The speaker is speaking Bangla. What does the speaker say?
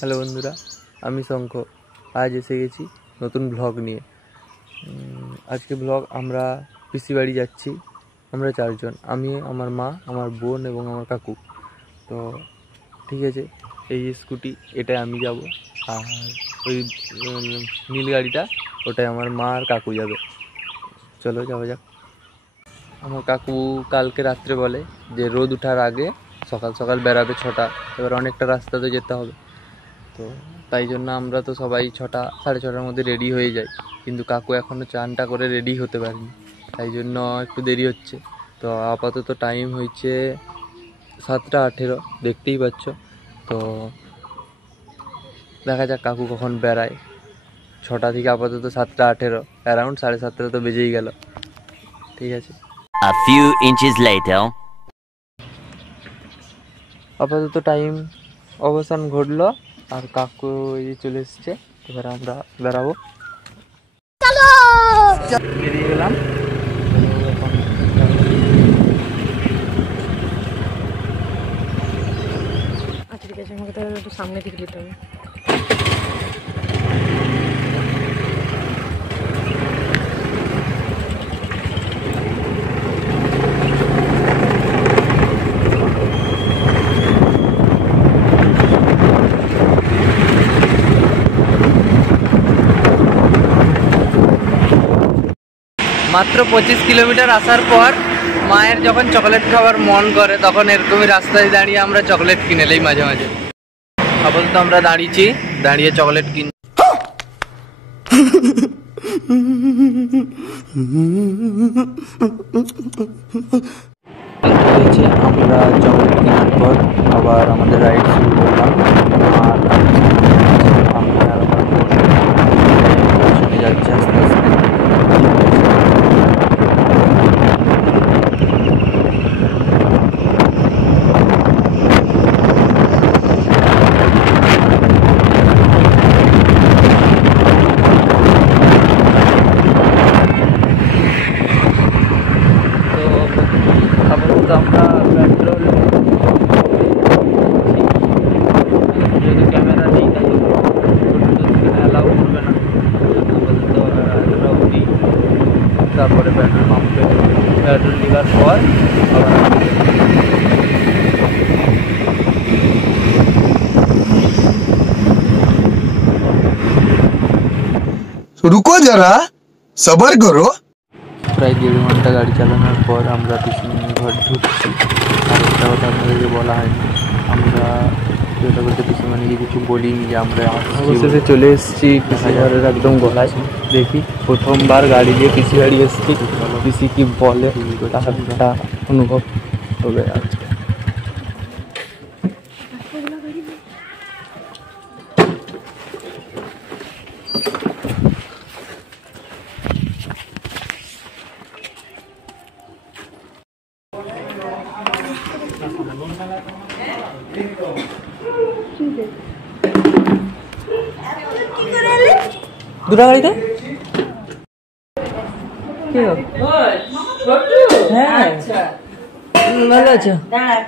হ্যালো বন্ধুরা, আমি শঙ্খ। আজ এসে গেছি নতুন ব্লগ নিয়ে। আজকে ব্লগ আমরা পিসি বাড়ি যাচ্ছি। আমরা চারজন, আমি, আমার মা, আমার বোন এবং আমার কাকু। তো ঠিক আছে, এই স্কুটি এটাই আমি যাব, আর ওই নীল গাড়িটা ওটাই আমার মা আর কাকু যাবে। চলো যাওয়া যাক। আমার কাকু কালকে রাত্রে বলে যে রোদ ওঠার আগে সকাল সকাল বেরাবে 6টা। এবার অনেকটা রাস্তা তো যেতে হবে, তো তাই জন্য আমরা তো সবাই 6টা, 6:30টার মধ্যে রেডি হয়ে যাই। কিন্তু কাকু এখনও চানটা করে রেডি হতে পারেনি, তাই জন্য একটু দেরি হচ্ছে। তো আপাতত টাইম হয়েছে 7টা 18, দেখতেই পাচ্ছ। তো দেখা যাক কাকু কখন বেড়ায়। 6টা থেকে আপাতত 7টা 18, অ্যারাউন্ড 7:30 তো বেজেই গেল। ঠিক আছে, A few inches later. আপাতত টাইম অবসান ঘটলো আর কাকু এই চলে এসছে। এবার আমরা বেরাবো, বেরিয়ে গেলাম। আচ্ছা ঠিক আছে, আমাকে তাহলে একটু সামনে দিকে যেতে হবে। মাত্র 25 কিলোমিটার আসার পর মায়ের যখন চকলেট খাবার মন করে তখন এরকমই রাস্তায় দাঁড়িয়ে আমরা চকলেট কিনে নেই মাঝে মাঝে। আপাতত আমরা দাঁড়িয়ে চকলেট কিনি। আমরা চকলেট কেনার পর আবার আমাদের রাইড শুরু করলাম। আর আমি আর আমার বোন পেছনে যাচ্ছি আস্তে আস্তে। আমরা পেট্রোল যেহেতু ক্যামেরা নেই তাই অ্যালাউ করবে না। তারপরে পেট্রোল পাম্পে পেট্রোল নেওয়ার পর আবার रुको जरा सबर करो। প্রায় 1.5 ঘন্টা গাড়ি চালানোর পর আমরা পিছনে ঘর ঢুকছি। আর একটা কথা আপনাদেরকে বলা হয়নি, আমরা যেটা বলতে পিসিমানিকে কিছু বলিনি যে আমরা অবশেষে চলে এসেছি পিসি ঘরের একদম গলায়। দেখি প্রথমবার গাড়ি দিয়ে পিসি বাড়ি এসেছি, পিসি কি বলে তার একটা অনুভব হবে আজকে। দুটা গাড়িতে হ্যাঁ ভালো আছো?